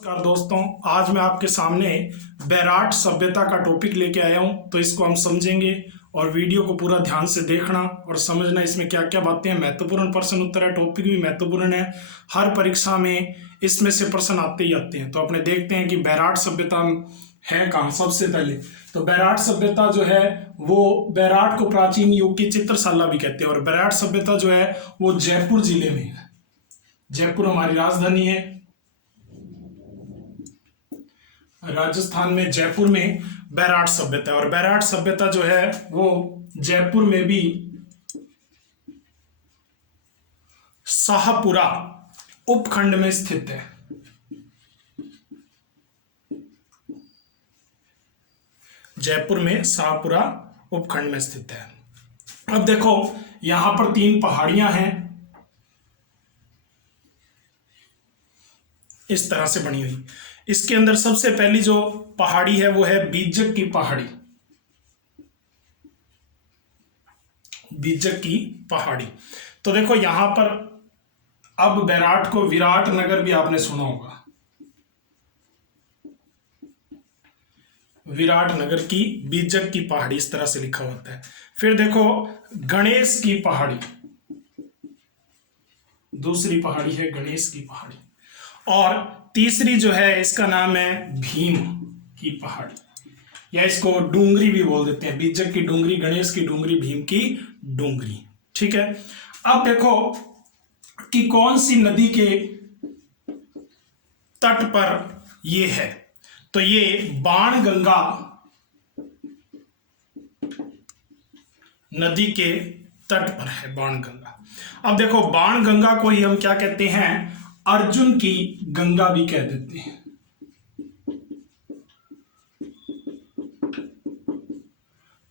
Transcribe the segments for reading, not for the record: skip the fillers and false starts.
नमस्कार दोस्तों, आज मैं आपके सामने बैराट सभ्यता का टॉपिक लेके आया हूं। तो इसको हम समझेंगे और वीडियो को पूरा ध्यान से देखना और समझना इसमें क्या क्या बातें हैं। महत्वपूर्ण प्रश्न उत्तर है, टॉपिक भी महत्वपूर्ण है। हर परीक्षा में इसमें से प्रश्न आते ही आते हैं। तो अपने देखते हैं कि बैराट सभ्यता है कहाँ। सबसे पहले तो बैराट सभ्यता जो है वो, बैराट को प्राचीन युग की चित्रशाला भी कहते हैं। और बैराट सभ्यता जो है वो जयपुर जिले में है। जयपुर हमारी राजधानी है। राजस्थान में जयपुर में बैराट सभ्यता है। और बैराट सभ्यता जो है वो जयपुर में भी शाहपुरा उपखंड में स्थित है। जयपुर में शाहपुरा उपखंड में स्थित है। अब देखो यहां पर 3 पहाड़ियां हैं, इस तरह से बनी हुई। इसके अंदर सबसे पहली जो पहाड़ी है वो है बीजक की पहाड़ी। बीजक की पहाड़ी। तो देखो यहां पर, अब बैराट को विराट नगर भी आपने सुना होगा। विराट नगर की बीजक की पहाड़ी इस तरह से लिखा होता है। फिर देखो गणेश की पहाड़ी, दूसरी पहाड़ी है गणेश की पहाड़ी। और तीसरी जो है इसका नाम है भीम की पहाड़ी, या इसको डूंगरी भी बोल देते हैं। बीजक की डूंगरी, गणेश की डूंगरी, भीम की डूंगरी। ठीक है। अब देखो कि कौन सी नदी के तट पर ये है। तो ये बाणगंगा नदी के तट पर है, बाणगंगा। अब देखो बाणगंगा को ही हम क्या कहते हैं, अर्जुन की गंगा भी कह देते हैं।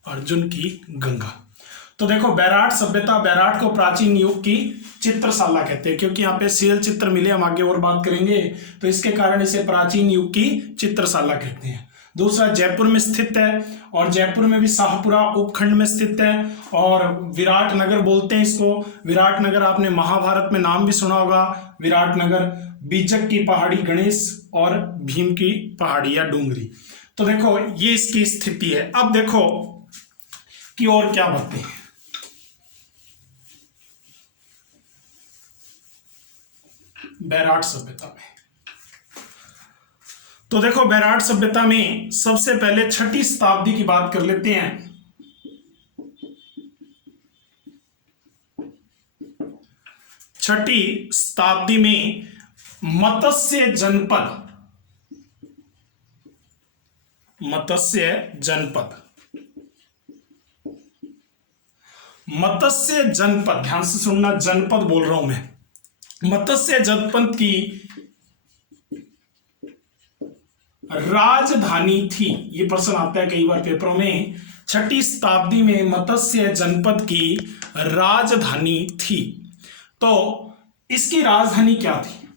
अर्जुन की गंगा। तो देखो बैराट सभ्यता, बैराट को प्राचीन युग की चित्रशाला कहते हैं, क्योंकि यहाँ पे शिल चित्र मिले, हम आगे और बात करेंगे। तो इसके कारण इसे प्राचीन युग की चित्रशाला कहते हैं। दूसरा जयपुर में स्थित है, और जयपुर में भी शाहपुरा उपखंड में स्थित है। और विराट नगर बोलते हैं इसको। विराट नगर आपने महाभारत में नाम भी सुना होगा, विराट नगर। बीजक की पहाड़ी गणेश और भीम की पहाड़ी या डूंगरी। तो देखो ये इसकी स्थिति है। अब देखो कि और क्या बातें हैं बैराट सभ्यता में। तो देखो बैराट सभ्यता में सबसे पहले 6ठी शताब्दी की बात कर लेते हैं। 6ठी शताब्दी में मत्स्य जनपद, मत्स्य जनपद, मत्स्य जनपद, ध्यान से सुनना, जनपद बोल रहा हूं मैं। मत्स्य जनपद की राजधानी थी। ये प्रश्न आता है कई बार पेपरों में। 6ठी शताब्दी में मत्स्य जनपद की राजधानी थी। तो इसकी राजधानी क्या थी?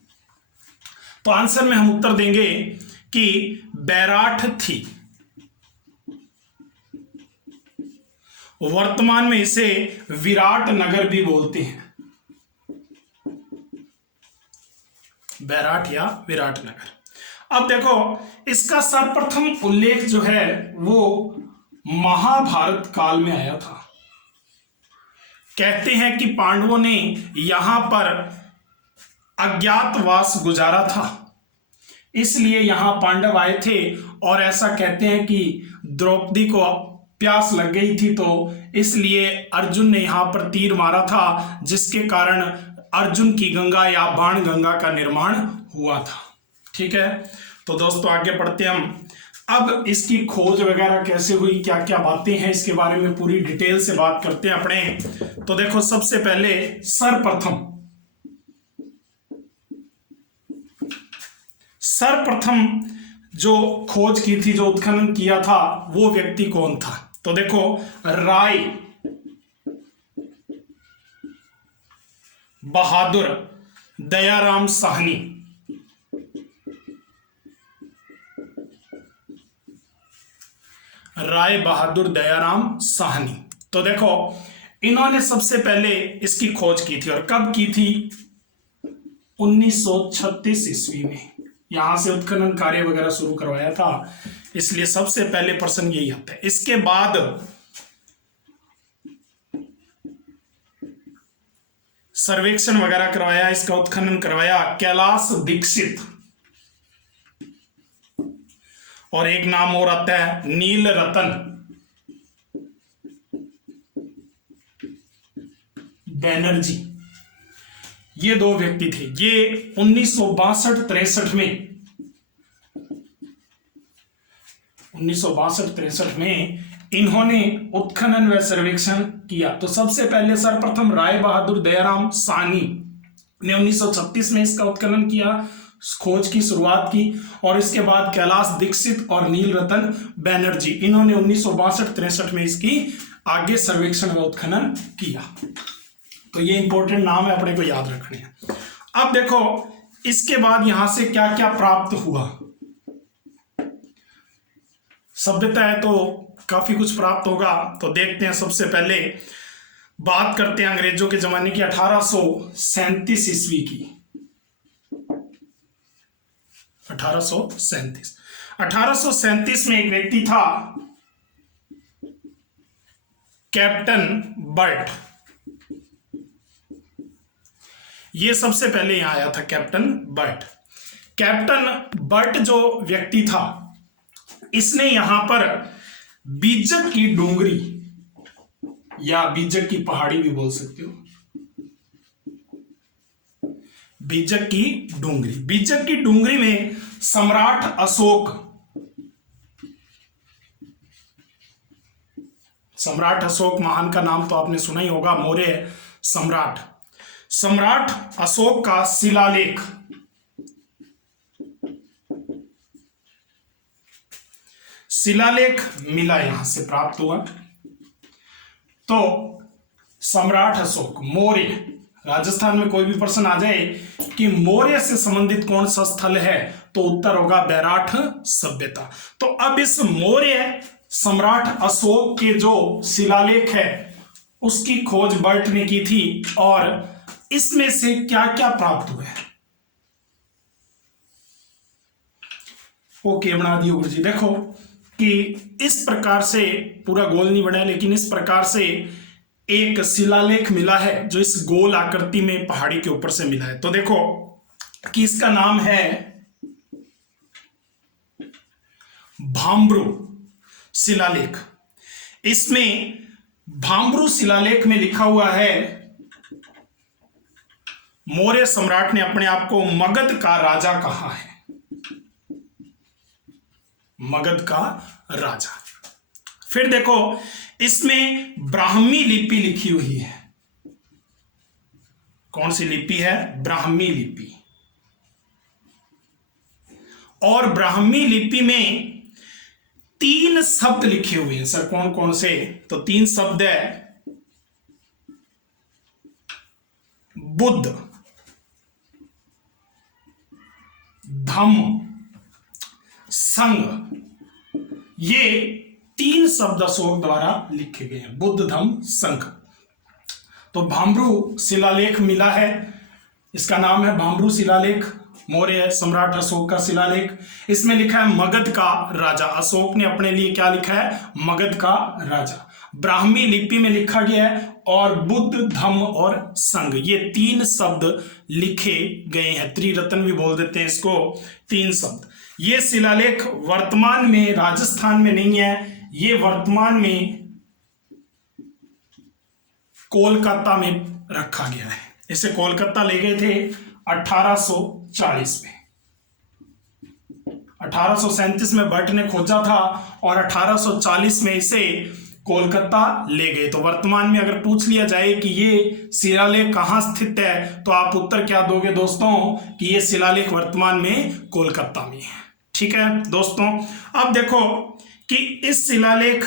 तो आंसर में हम उत्तर देंगे कि बैराठ थी। वर्तमान में इसे विराट नगर भी बोलते हैं, बैराठ या विराट नगर। अब देखो इसका सर्वप्रथम उल्लेख जो है वो महाभारत काल में आया था। कहते हैं कि पांडवों ने यहां पर अज्ञातवास गुजारा था, इसलिए यहां पांडव आए थे। और ऐसा कहते हैं कि द्रौपदी को प्यास लग गई थी, तो इसलिए अर्जुन ने यहां पर तीर मारा था, जिसके कारण अर्जुन की गंगा या बाण गंगा का निर्माण हुआ था। ठीक है। तो दोस्तों आगे बढ़ते हैं हम। अब इसकी खोज वगैरह कैसे हुई, क्या क्या बातें हैं, इसके बारे में पूरी डिटेल से बात करते हैं अपने। तो देखो सबसे पहले सर्वप्रथम जो खोज की थी, जो उत्खनन किया था, वो व्यक्ति कौन था? तो देखो राय बहादुर दयाराम साहनी। राय बहादुर दयाराम साहनी। तो देखो इन्होंने सबसे पहले इसकी खोज की थी। और कब की थी? 1936 ईस्वी में। यहां से उत्खनन कार्य वगैरह शुरू करवाया था, इसलिए सबसे पहले प्रश्न यही आता है। इसके बाद सर्वेक्षण वगैरह करवाया, इसका उत्खनन करवाया कैलाश दीक्षित, और एक नाम और आता है नील रतन बैनर्जी। ये दो व्यक्ति थे। ये 1962-63 में इन्होंने उत्खनन व सर्वेक्षण किया। तो सबसे पहले सर्वप्रथम राय बहादुर दयाराम साहनी ने 1936 में इसका उत्खनन किया, खोज की शुरुआत की, और इसके बाद कैलाश दीक्षित और नील रतन बैनर्जी, इन्होंने 1962-63 में इसकी आगे सर्वेक्षण व उत्खनन किया। तो ये इंपॉर्टेंट नाम है, अपने को याद रखने हैं। अब देखो इसके बाद यहां से क्या क्या प्राप्त हुआ। सभ्यता है तो काफी कुछ प्राप्त होगा, तो देखते हैं। सबसे पहले बात करते हैं अंग्रेजों के जमाने की, 1837 ईस्वी की। 1837 में एक व्यक्ति था कैप्टन बर्ट। ये सबसे पहले यहां आया था कैप्टन बर्ट। कैप्टन बर्ट जो व्यक्ति था, इसने यहां पर बीजक की डोंगरी या बीजक की पहाड़ी भी बोल सकते हो, बीजक की डोंगरी, बीजक की डोंगरी में सम्राट अशोक, सम्राट अशोक महान का नाम तो आपने सुना ही होगा, मौर्य सम्राट, सम्राट अशोक का शिलालेख, शिलालेख मिला, यहां से प्राप्त हुआ। तो सम्राट अशोक मौर्य, राजस्थान में कोई भी प्रश्न आ जाए कि मौर्य से संबंधित कौन सा स्थल है, तो उत्तर होगा बैराठ सभ्यता। तो अब इस मौर्य सम्राट अशोक के जो शिलालेख है उसकी खोज बर्ट ने की थी, और इसमें से क्या क्या प्राप्त हुआ है। ओके बना दियो गुरु जी। देखो कि इस प्रकार से, पूरा गोल नहीं बना है, लेकिन इस प्रकार से एक शिलालेख मिला है जो इस गोल आकृति में पहाड़ी के ऊपर से मिला है। तो देखो कि इसका नाम है भाम्ब्रू शिलालेख। इसमें भाम्ब्रू शिलालेख में लिखा हुआ है मौर्य सम्राट ने अपने आप को मगध का राजा कहा है, मगध का राजा। फिर देखो इसमें ब्राह्मी लिपि लिखी हुई है। कौन सी लिपि है? ब्राह्मी लिपि। और ब्राह्मी लिपि में 3 शब्द लिखे हुए हैं। सर कौन कौन से? तो 3 शब्द है बुद्ध, धम्म, संघ। ये 3 शब्द अशोक द्वारा लिखे गए हैं, बुद्ध धम्म संघ। तो भाम्ब्रू शिलालेख मिला है, इसका नाम है भाम्ब्रू शिलालेख, मौर्य सम्राट अशोक का शिलालेख। इसमें लिखा है मगध का राजा। अशोक ने अपने लिए क्या लिखा है? मगध का राजा। ब्राह्मी लिपि में लिखा गया है, और बुद्ध धम्म और संघ, ये 3 शब्द लिखे गए हैं। त्रिरत्न भी बोल देते हैं इसको, 3 शब्द। ये शिलालेख वर्तमान में राजस्थान में नहीं है, ये वर्तमान में कोलकाता में रखा गया है। इसे कोलकाता ले गए थे 1840 में। 1837 में भट्ट ने खोजा था और 1840 में इसे कोलकाता ले गए। तो वर्तमान में अगर पूछ लिया जाए कि ये शिलालेख कहाँ स्थित है, तो आप उत्तर क्या दोगे दोस्तों? कि ये शिलालेख वर्तमान में कोलकाता में है। ठीक है दोस्तों, अब देखो कि इस शिलालेख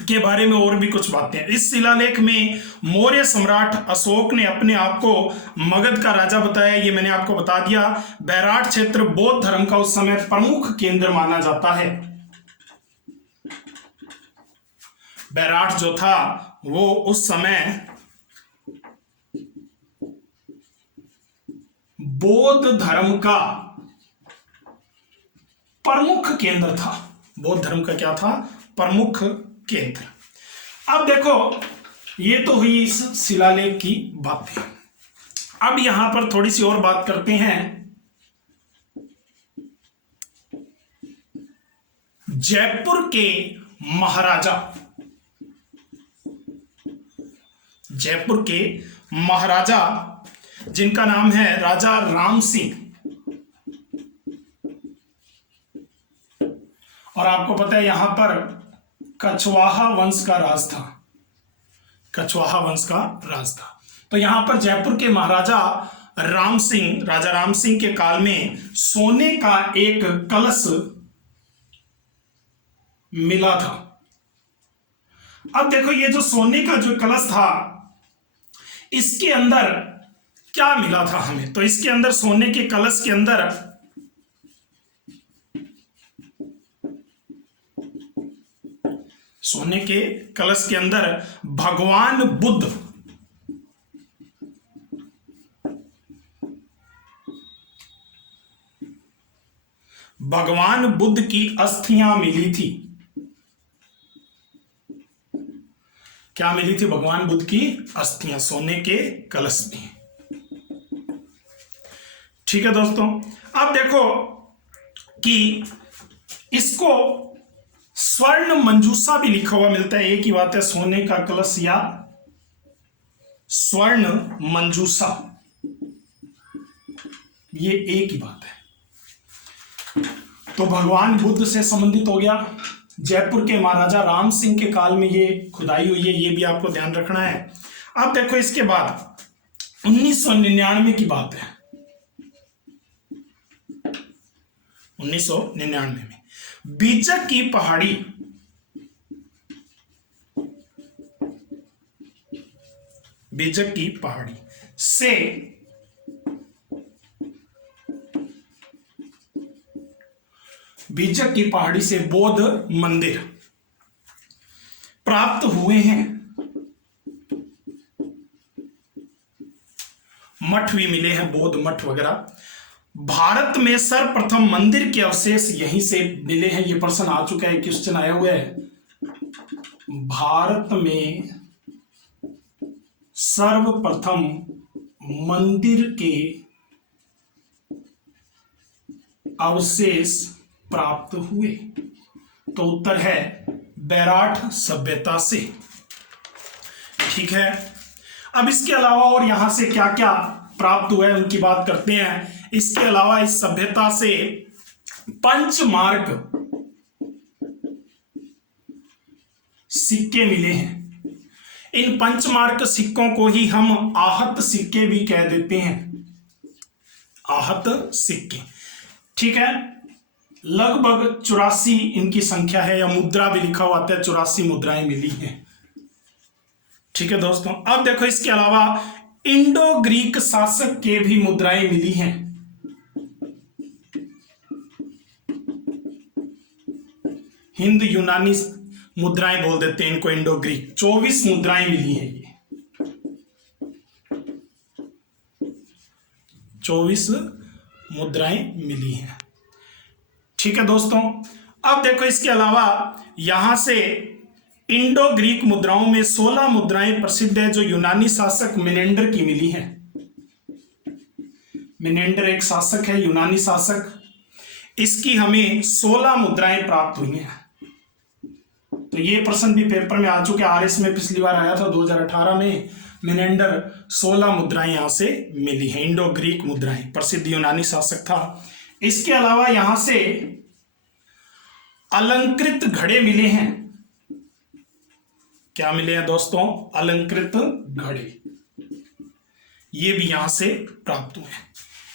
के बारे में और भी कुछ बातें हैं। इस शिलालेख में मौर्य सम्राट अशोक ने अपने आप को मगध का राजा बताया, ये मैंने आपको बता दिया। बैराठ क्षेत्र बौद्ध धर्म का उस समय प्रमुख केंद्र माना जाता है। बैराठ जो था वो उस समय बौद्ध धर्म का प्रमुख केंद्र था। बौद्ध धर्म का क्या था? प्रमुख केंद्र। अब देखो, ये तो हुई इस शिलालेख की बातें। अब यहां पर थोड़ी सी और बात करते हैं। जयपुर के महाराजा, जयपुर के महाराजा जिनका नाम है राजा राम सिंह, और आपको पता है यहां पर कछवाहा वंश का राज था, कछवाहा वंश का राज था। तो यहां पर जयपुर के महाराजा राम सिंह, राजा राम सिंह के काल में सोने का एक कलश मिला था। अब देखो, ये जो सोने का जो कलश था, इसके अंदर क्या मिला था हमें? तो इसके अंदर, सोने के कलश के अंदर सोने के कलश के अंदर भगवान बुद्ध, भगवान बुद्ध की अस्थियां मिली थी। क्या मिली थी? भगवान बुद्ध की अस्थियां सोने के कलश में। ठीक है दोस्तों, अब देखो कि इसको स्वर्ण मंजूषा भी लिखा हुआ मिलता है। एक ही बात है, सोने का कलश या स्वर्ण मंजूषा, ये एक ही बात है। तो भगवान बुद्ध से संबंधित हो गया। जयपुर के महाराजा राम सिंह के काल में ये खुदाई हुई है, ये भी आपको ध्यान रखना है। अब देखो, इसके बाद 1999 की बात है। 1999 में बीजक की पहाड़ी, बीजक की पहाड़ी से बीजक की पहाड़ी से बौद्ध मंदिर प्राप्त हुए हैं। मठ भी मिले हैं, बौद्ध मठ वगैरह। भारत में सर्वप्रथम मंदिर के अवशेष यहीं से मिले हैं। ये प्रश्न आ चुका है, क्वेश्चन आया हुआ है। भारत में सर्वप्रथम मंदिर के अवशेष प्राप्त हुए, तो उत्तर है बैराठ सभ्यता से। ठीक है, अब इसके अलावा और यहां से क्या क्या प्राप्त हुआ है उनकी बात करते हैं। इसके अलावा इस सभ्यता से पंचमार्क सिक्के मिले हैं। इन पंचमार्क सिक्कों को ही हम आहत सिक्के भी कह देते हैं, आहत सिक्के। ठीक है, लगभग 84 इनकी संख्या है, या मुद्रा भी लिखा हुआ आता है, 84 मुद्राएं मिली हैं। ठीक है दोस्तों, अब देखो, इसके अलावा इंडो ग्रीक शासक के भी मुद्राएं मिली हैं। हिंद यूनानी मुद्राएं बोल देते हैं इनको, इंडो ग्रीक। 24 मुद्राएं मिली हैं, ये 24 मुद्राएं मिली हैं। ठीक है दोस्तों, अब देखो, इसके अलावा यहां से इंडो ग्रीक मुद्राओं में 16 मुद्राएं प्रसिद्ध है, जो यूनानी शासक मिनेंडर की मिली हैं। मिनेंडर एक शासक है, यूनानी शासक, इसकी हमें 16 मुद्राएं प्राप्त हुई हैं। तो ये प्रश्न भी पेपर में आ चुके, आरएस में पिछली बार आया था 2018 में। मिनेंडर 16 मुद्राएं यहां से मिली हैं, इंडो ग्रीक मुद्राएं, प्रसिद्ध यूनानी शासक था। इसके अलावा यहां से अलंकृत घड़े मिले हैं। क्या मिले हैं दोस्तों? अलंकृत घड़े, ये भी यहां से प्राप्त हुए हैं।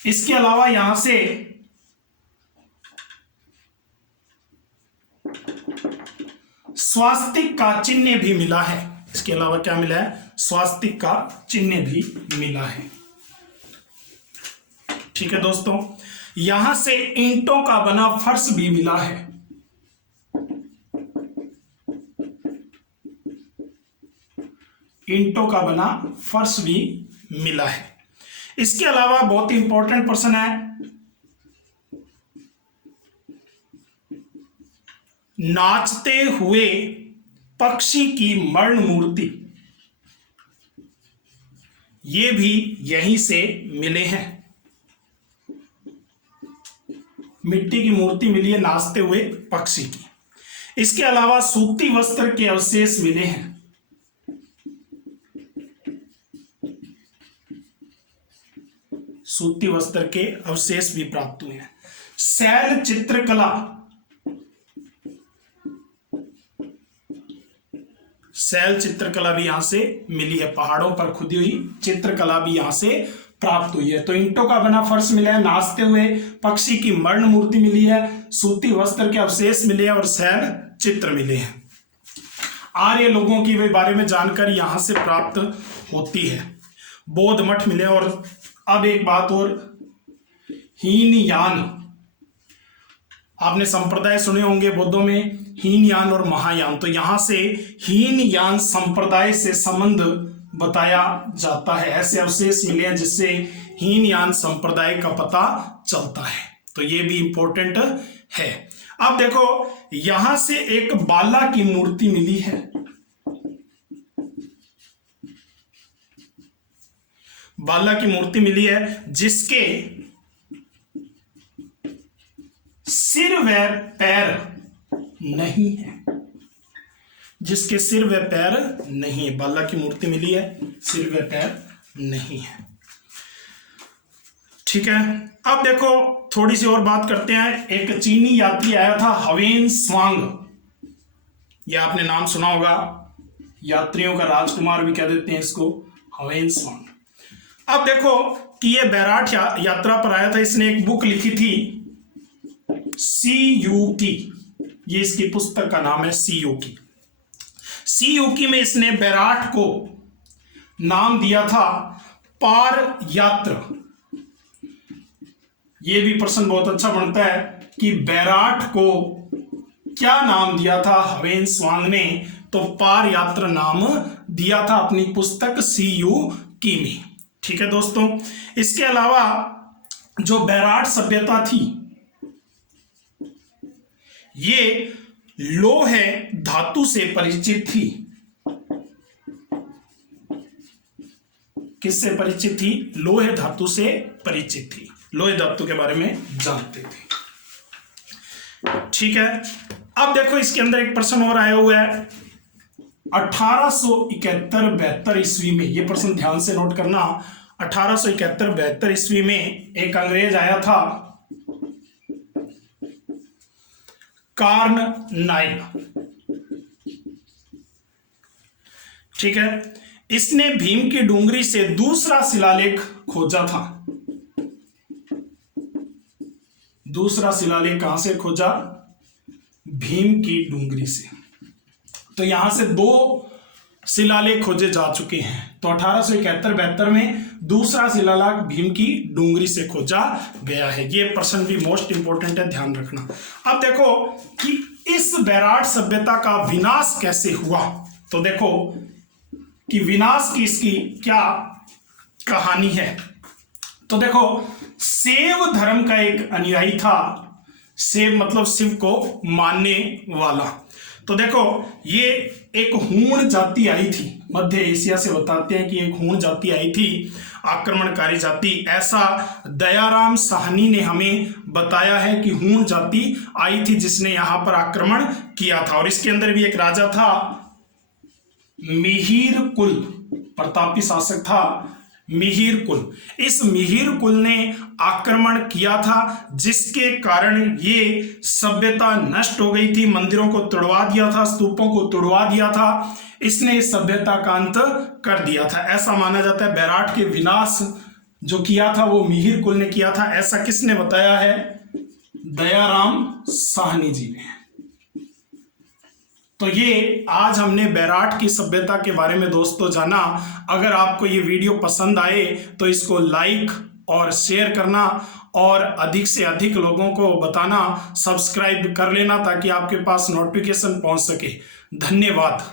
इसके अलावा यहां से स्वास्तिक का चिन्ह भी मिला है। इसके अलावा क्या मिला है? स्वास्तिक का चिन्ह भी मिला है। ठीक है दोस्तों, यहां से ईंटों का बना फर्श भी मिला है। ईंटों का बना फर्श भी मिला है। इसके अलावा बहुत ही इंपॉर्टेंट प्रश्न है, नाचते हुए पक्षी की मरण मूर्ति, ये भी यहीं से मिले हैं। मिट्टी की मूर्ति मिली है नाचते हुए पक्षी की। इसके अलावा सूती वस्त्र के अवशेष मिले हैं। सूती वस्त्र के अवशेष भी प्राप्त हुए हैं। शैल चित्रकला, शैल चित्रकला भी यहां से मिली है। पहाड़ों पर खुदी हुई चित्रकला भी यहां से प्राप्त हुई है। तो ईंटों का बना फर्श मिला है, नाचते हुए पक्षी की मरण मूर्ति मिली है, सूती वस्त्र के अवशेष मिले हैं और शैल चित्र मिले हैं। आर्य लोगों की बारे में जानकारी यहां से प्राप्त होती है। बौद्ध मठ मिले। और अब एक बात और, हीनयान, आपने संप्रदाय सुने होंगे बौद्धों में, हीनयान और महायान। तो यहां से हीनयान संप्रदाय से संबंध बताया जाता है। ऐसे अवशेष मिले हैं जिससे हीनयान संप्रदाय का पता चलता है। तो ये भी इंपॉर्टेंट है। अब देखो यहां से एक बाला की मूर्ति मिली है। बाला की मूर्ति मिली है जिसके सिर व पैर नहीं है, जिसके सिर व पैर नहीं है। बाला की मूर्ति मिली है, सिर व पैर नहीं है। ठीक है, अब देखो थोड़ी सी और बात करते हैं। एक चीनी यात्री आया था हवेन स्वांग, यह आपने नाम सुना होगा, यात्रियों का राजकुमार भी कह देते हैं इसको, हवेन स्वांग। अब देखो कि ये बैराट यात्रा पर आया था। इसने एक बुक लिखी थी सीयूकी, ये इसकी पुस्तक का नाम है सीयूकी। सीयूकी में इसने बैराट को नाम दिया था पार यात्र। ये भी प्रश्न बहुत अच्छा बनता है कि बैराट को क्या नाम दिया था हवेन स्वांग ने, तो पार यात्र नाम दिया था अपनी पुस्तक सीयूकी में। ठीक है दोस्तों, इसके अलावा जो बैराट सभ्यता थी ये लोह धातु से परिचित थी। किससे परिचित थी? लोह धातु से परिचित थी, लोह धातु के बारे में जानते थे। ठीक है, अब देखो इसके अंदर एक प्रश्न और आया हुआ है 1871-72 ईस्वी में। ये प्रश्न ध्यान से नोट करना। 1871-72 ईस्वी में एक अंग्रेज आया था कार्ननाइन। ठीक है, इसने भीम की डूंगरी से दूसरा शिलालेख खोजा था। दूसरा शिलालेख कहां से खोजा? भीम की डूंगरी से। तो यहां से 2 शिलालेख खोजे जा चुके हैं। तो 1871-72 में दूसरा शिलालेख भीम की डूंगरी से खोजा गया है। ये प्रश्न भी मोस्ट इंपोर्टेंट है, ध्यान रखना। अब देखो कि इस बैराट सभ्यता का विनाश कैसे हुआ। तो देखो कि विनाश की इसकी क्या कहानी है। तो देखो शैव धर्म का एक अनुयायी था। शैव मतलब शिव को मानने वाला। तो देखो ये एक हूण जाति आई थी, मध्य एशिया से बताते हैं कि एक हूण जाति आई थी, आक्रमणकारी जाति। ऐसा दयाराम साहनी ने हमें बताया है कि हूण जाति आई थी जिसने यहां पर आक्रमण किया था। और इसके अंदर भी एक राजा था मिहिर कुल, प्रतापी शासक था मिहिर कुल। इस मिहिर कुल ने आक्रमण किया था जिसके कारण ये सभ्यता नष्ट हो गई थी। मंदिरों को तोड़वा दिया था, स्तूपों को तोड़वा दिया था। इसने इस सभ्यता का अंत कर दिया था। ऐसा माना जाता है बैराट के विनाश जो किया था वो मिहिर कुल ने किया था। ऐसा किसने बताया है? दयाराम साहनी जी ने। तो ये आज हमने बैराट की सभ्यता के बारे में दोस्तों जाना। अगर आपको ये वीडियो पसंद आए तो इसको लाइक और शेयर करना और अधिक से अधिक लोगों को बताना, सब्सक्राइब कर लेना ताकि आपके पास नोटिफिकेशन पहुंच सके। धन्यवाद।